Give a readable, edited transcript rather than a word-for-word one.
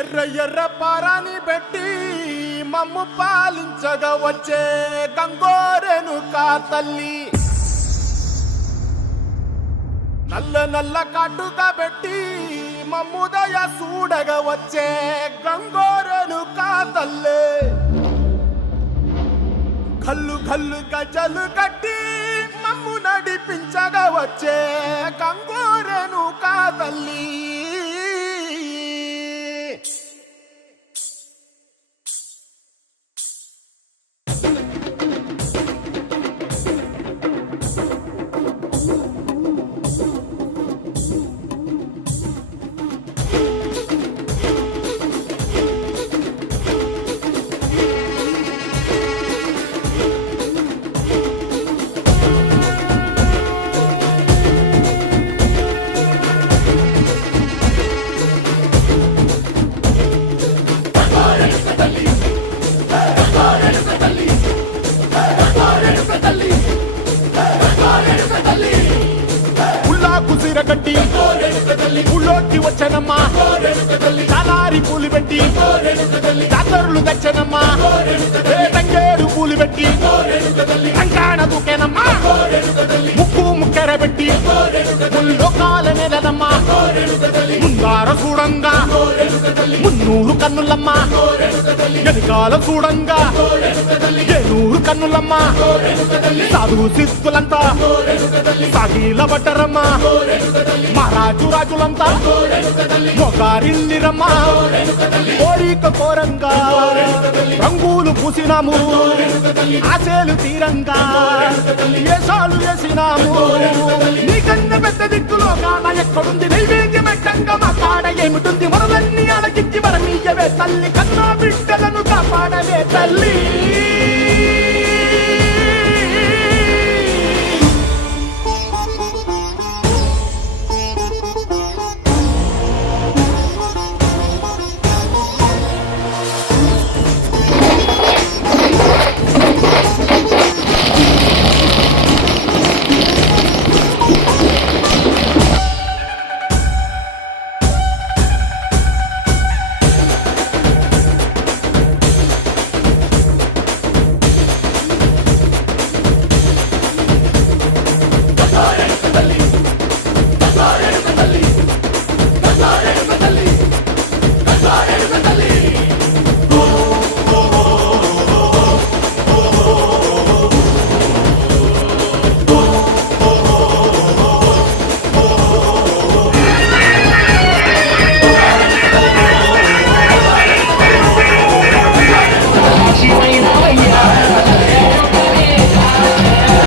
ఎర్ర ఎర్ర పారాని పెట్టి మమ్ము పాలించగా వచ్చే గంగోరేణుకా తల్లి, నల్ల నల్ల కాటుగా పెట్టి మమ్ముదయ చూడగా వచ్చే గంగోరేణుకా తల్లి, కల్లు కల్లు గజలు కట్టి మమ్ము నడిపించగా వచ్చే గంగోరేణుకా తల్లి. గట్టి ఊళ్ళోకి వచ్చనమ్మా, చాలారి పూలు పెట్టి జాతరులు తెచ్చనమ్మా, తంగేరు పూలు పెట్టి కంకాణ దూకేనమ్మా, ముక్కు ముక్కెర పెట్టి ముల్లోకాల నెలనమ్మా, ముందార చూడంగా మున్నూరు కన్నులమ్మా, వెనుకాల చూడంగా ఏనూరు కన్నులమ్మా, సాధు సిద్ధులంతా సాగిల బట్టరమ్మా, మహారాజు రాజులంతా మొగారిల్లిరమ్మా, కోరిక కోరంగా రంగులు పూసినాము, ఆశలు తీరంగా వేషాలు వేసినాము, నీకన్నా పెద్ద దిక్కులో కాన ఎక్కడుంది, నైవేద్యం ఎట్టంగా మా కాడ ఏమిటుంది, మనలన్నీ అడగిచ్చి వరమీయవే తల్లి, కన్నా బిడ్డలను కాపాడవే తల్లి.